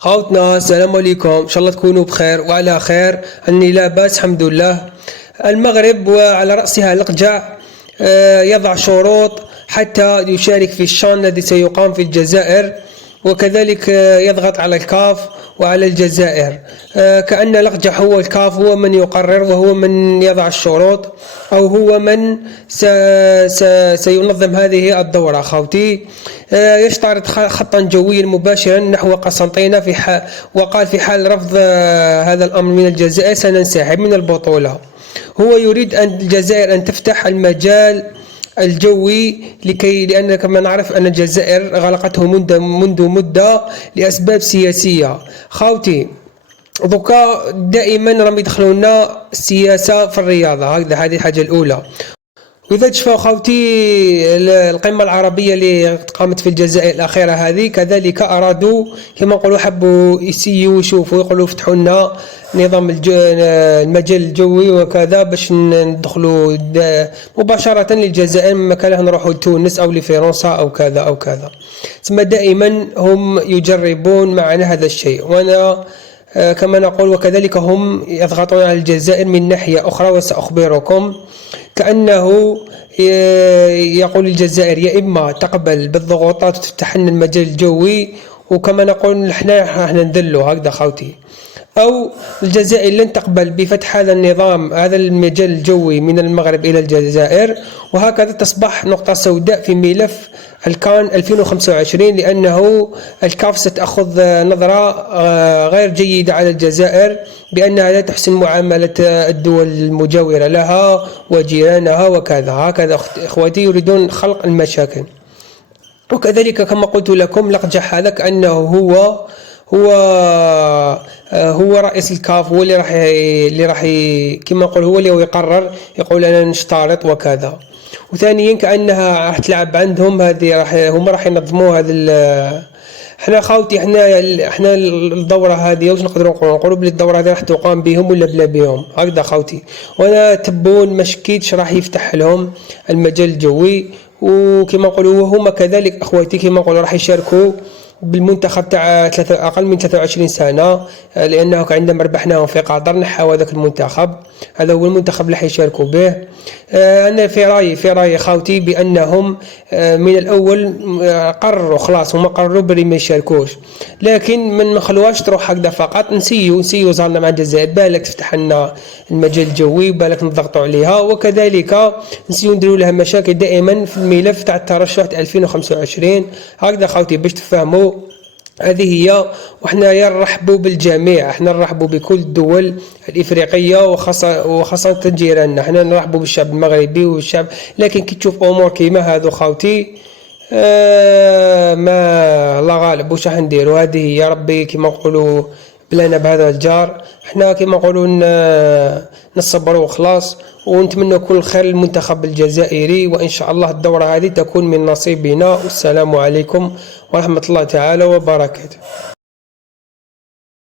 خوتنا السلام عليكم، ان شاء الله تكونوا بخير وعلى خير. اني لا باس الحمد لله. المغرب وعلى رأسها الأقجع يضع شروط حتى يشارك في الشان الذي سيقام في الجزائر، وكذلك يضغط على الكاف وعلى الجزائر. كأن الأقجع هو الكاف، هو من يقرر وهو من يضع الشروط، أو هو من سينظم هذه الدورة. خوتي يشترط خطا جويا مباشرا نحو قسنطينة وقال في حال رفض هذا الأمر من الجزائر سننسحب من البطولة. هو يريد أن الجزائر أن تفتح المجال الجوي لأن كما نعرف أن الجزائر غلقته منذ مدة لأسباب سياسية. خاوتي دوكا دائما راهم يدخلونا السياسة في الرياضة، هذه الحاجة الأولى. وإذا تشوفوا خوتي القمة العربية اللي قامت في الجزائر الأخيرة هذه، كذلك أرادوا كما نقولوا حبوا يسيوا يشوفوا يقولوا فتحوا لنا نظام المجال الجوي وكذا باش ندخلوا مباشرة للجزائر من مكان نروحوا لتونس أو لفرنسا أو كذا أو كذا. ثم دائما هم يجربون معنا هذا الشيء، وأنا كما نقول وكذلك هم يضغطون على الجزائر من ناحية أخرى وسأخبركم. كأنه يقول الجزائر يا إما تقبل بالضغوطات وتفتح لنا المجال الجوي، وكما نقول نحن راح نذلوا هكذا خوتي، أو الجزائر لن تقبل بفتح هذا النظام هذا المجال الجوي من المغرب إلى الجزائر، وهكذا تصبح نقطة سوداء في ملف الكان 2025، لأنه الكاف ستأخذ نظرة غير جيدة على الجزائر بأنها لا تحسن معاملة الدول المجاورة لها وجيرانها وكذا. هكذا إخوتي يريدون خلق المشاكل. وكذلك كما قلت لكم الأقجع هذا كأنه هو رئيس الكاف، هو اللي راح كما نقول هو اللي يقرر، يقول أنا نشترط وكذا. وثانيا كأنها راح تلعب عندهم هذه، هم راح ينظموا هذا. احنا خاوتي احنا الدورة هذه واش نقدروا نقولوا بلي الدورة هذه راح تقام بهم ولا بلا بهم هكذا خاوتي. وانا تبون ما شكيتش راح يفتح لهم المجال الجوي، وكما نقولوا هما كذلك اخواتي كما نقولوا راح يشاركوا بالمنتخب تاع أقل من 23 سنة، لأنه عندما ربحناهم في قطر نحاو هذاك المنتخب، هذا هو المنتخب اللي حيشاركوا به. أنا في رأيي خاوتي بأنهم من الأول قرروا خلاص، هما قرروا بري ما يشاركوش، لكن ما نخلوهاش تروح هكذا فقط. نسيو زارنا مع الجزائر بالك تفتح لنا المجال الجوي بالك نضغطوا عليها، وكذلك نسيو نديروا لها مشاكل دائما في الملف تاع الترشح 2025 هكذا خاوتي باش تفهموا. هذه هي، وحنا نرحبوا بالجميع، احنا نرحبوا بكل الدول الافريقيه وخاصه جيراننا، احنا نرحبوا بالشعب المغربي والشعب، لكن كي تشوف امور كيما هذو خاوتي ما لا غالب واش راح نديروا. هذه هي ربي كما نقولوا بلانا بهذا الجار، احنا كما نقولوا نصبروا وخلاص، ونتمنى كل خير للمنتخب الجزائري، وان شاء الله الدورة هذه تكون من نصيبنا. والسلام عليكم ورحمة الله تعالى وبركاته.